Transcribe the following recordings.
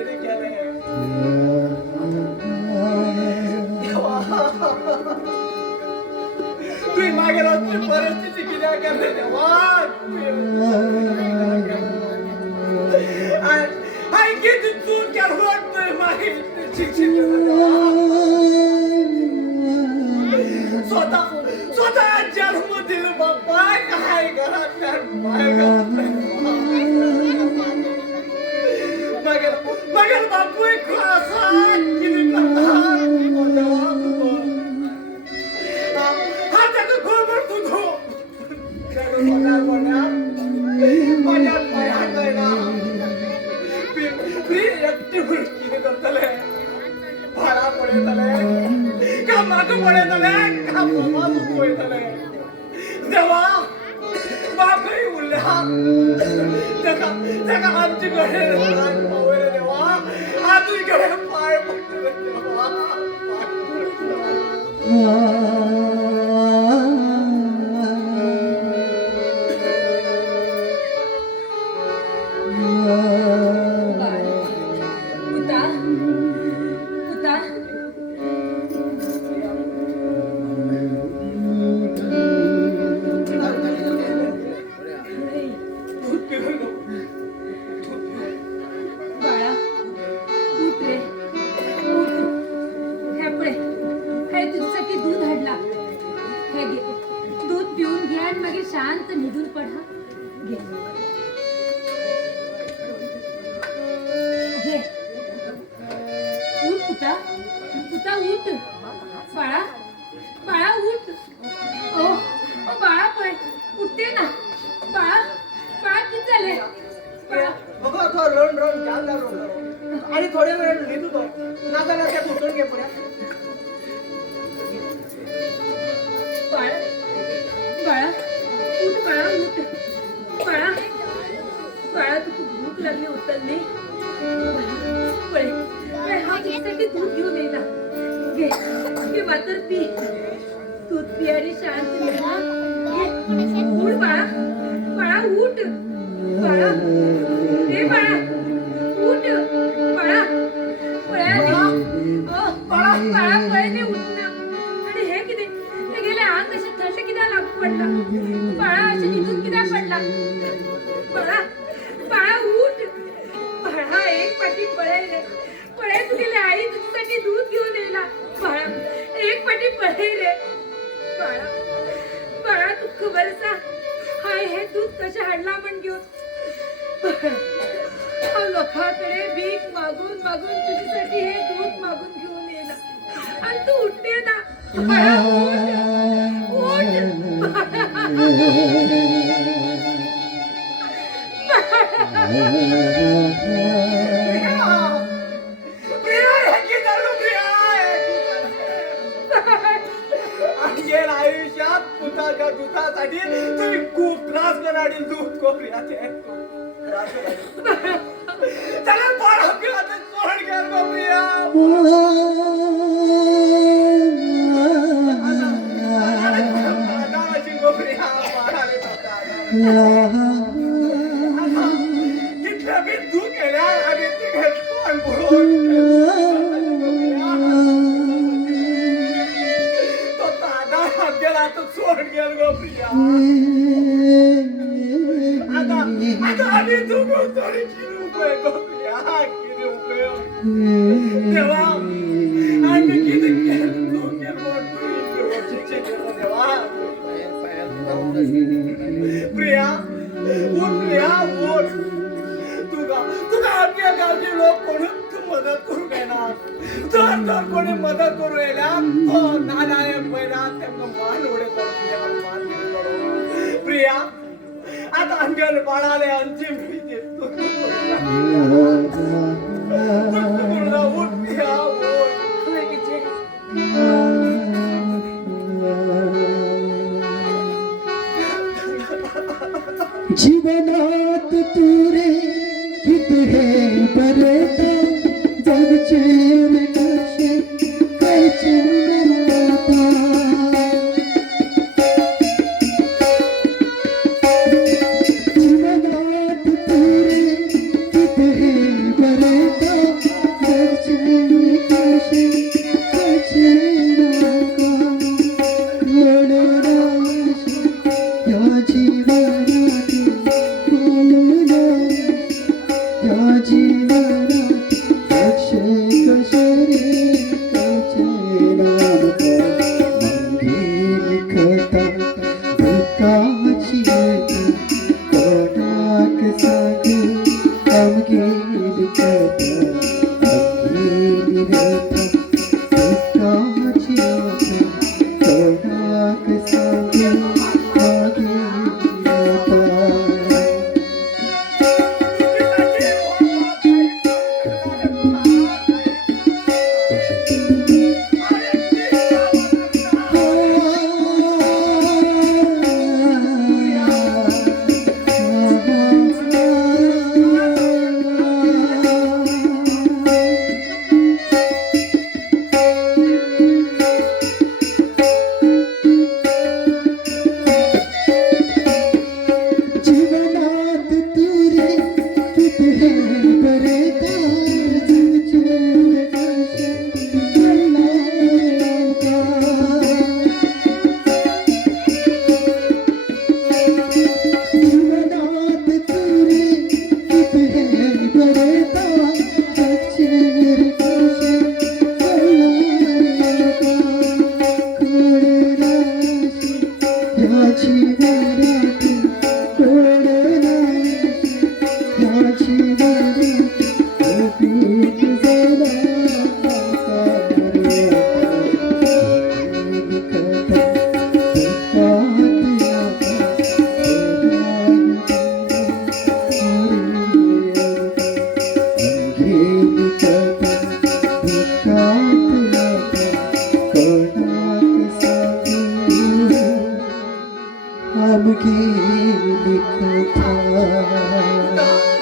किती केलंय तुम्ही मागे राहून परिस्थिती किती केली देवा आई किती चूक केलं वाटतंय मागे स्वतः जन्म दिलं बाप्पा काय घरात मगर बापू एक असा किती हा त्याचं गोबर तुझो माझ्या पायात आहे ना मी एकटी गोष्टी करतले भाडा पडे तले का मागं पडे तले का मामा दुखोय तले देवा बापही उरल्या त्याला आमची कडे देवा आजूकडे पाय पडतो देवा शांत निघून पडा घे उठ पुता पुता उठ बाळा बाळा उठ ओ बाळा पळ उठते ना बाळा बाळा किती झाले बाळा बघा तो रोन जाम रोन आणि थोडे वेळ लिहितो तो नाका नाका उठून घे पुढे बाळा बाळा उठ बाळा उठ बाळा बाळा तू खूप भूक लागली उचलली पळे हा तुझ्यासाठी दूध घेऊन ये ना घे घे मात्र पी दूध पी आणि शांत घे उठ बाळा बाळा उठ बाळा हे बाळा उठ बाळा पळ्या बाळा बाळा पळने उठ ना आणि हे किती हे गेले अंग कसे थंड किती लागू पडला बाळा असे निघून किती पडला बाळा बाळा उठ बाळा एक पाठी पळे रे पळे तू गेले आई तुझ्यासाठी दूध घेऊन येला बाळा एक पाठी पळे रे बाळा बाळा तू खबर सा हाय हे दूध कशा हाडला म्हण घेऊन बाळा लोकांकडे भीक मागून मागून तुझ्यासाठी हे दूध मागून घेऊन येला आणि तू उठते ना बाळा आयुष्यात पुताच्या दुधासाठी तुम्ही खूप त्रास कराडी दूध कोरिया त्याला बाळा पिला तर सोड घ्या बाबूया कितल्या बी तू केल्या आणि ती घेतोय तो दादा आपल्याला आता सोड गेल गो प्रिया आता आम्ही तू थोडी किती रुपये गो प्रिया किती रुपये देवा आम्ही किती केलं देवा प्रिया उठ प्रिया उठ तुका आपल्या गावचे लोक कोणी मदत करू घेणार तर कोणी मदत करू येल्या तो नालायक पहिला त्यांना मान उडे करू प्रिया आता अंगण बाळाले अंतिम देतो उठ प्रिया जीवनात तुरे कितरे बरता जगचे लक्ष्य करचे नंदता जीवनात तुरे कितरे बरता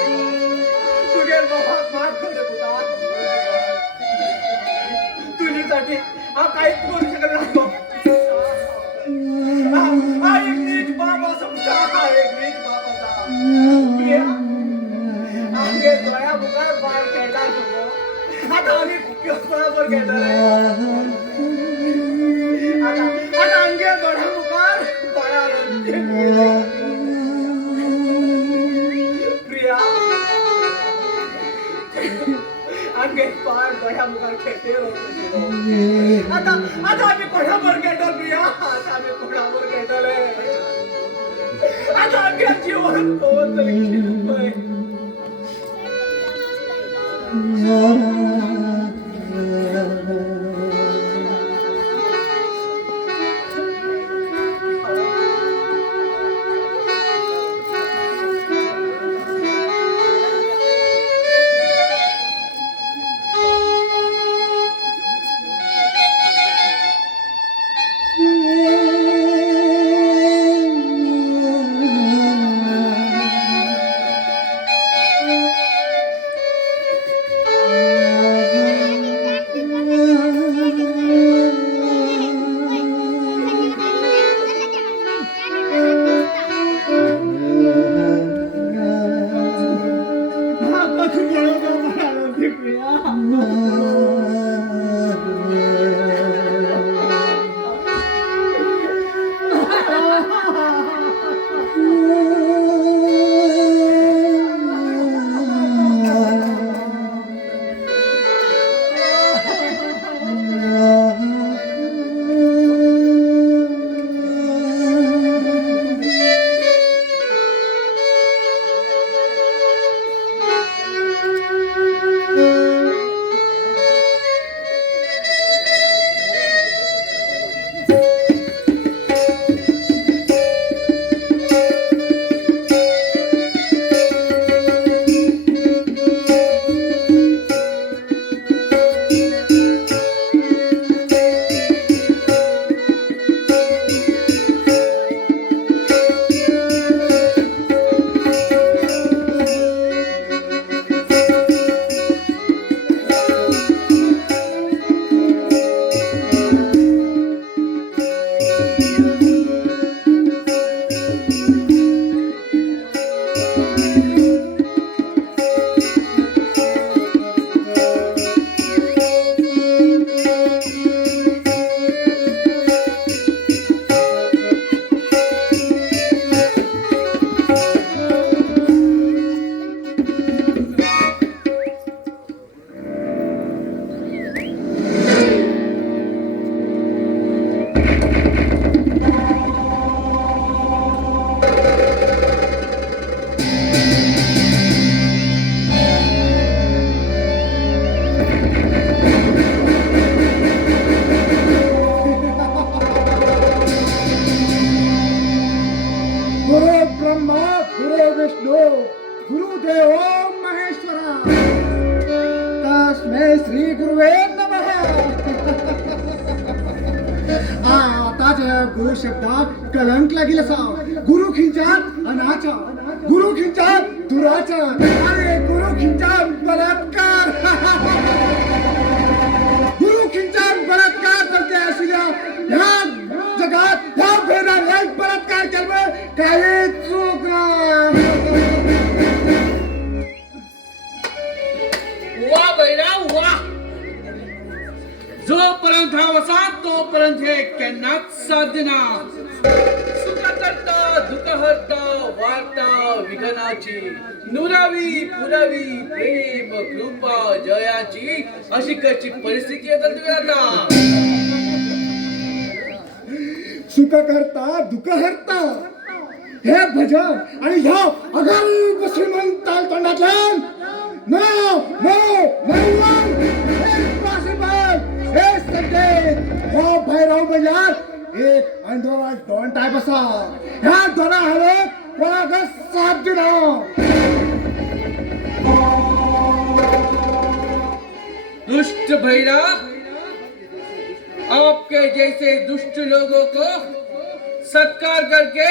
तुझे बहुत माफ करे पुता तुझ्यासाठी हा काहीच करू शकत नसतो हा एक नीट बाप असा होता हा एक नीट बाप होता आमगे डोळ्या मुखार बाहेर खेळला असतो आता आम्ही बरोबर खेळतले आता आमगे डोळ्या मुखार बाळा प्रिया आमगे पार डोळ्या मुखार खेळते आता आम्ही कोणावर खेळतो प्रिया आता आम्ही कोणावर खेळतले आता आमगे जीवन होतले श्री गुरुवे नमः आताच्या गुरु शब्दात कलंक लागील असा गुरु खिंचात अनाचा गुरु खिंचात दुराचा अरे गुरु खिंचात बलात्कार गुरु खिंचात बलात्कार करते असल्या ह्या जगात ह्या भेदात एक बलात्कार केल्यावर काही चूक नाही. वा बैराव वा जोपर्यंत हा वसा तोपर्यंत हे केन्नाच साध्य ना सुख करता दुःख हरता वार्ता विघ्नाची नुरावी पुरावी प्रेम कृपा जयाची अशी कशी परिस्थिती येतात तुम्ही आता सुख करता दुःख हरता हे भजन आणि ह्या अगल्प श्रीमंत तोंडातल्या नो नो नो इम्पॉसिबल हे सगळे हो भैरव बजार एक अंधोरा दोन टाईप असा ह्या दोना हवे कोणाक साथ दिना दुष्ट भैरव आपके जैसे दुष्ट लोगों को सत्कार करके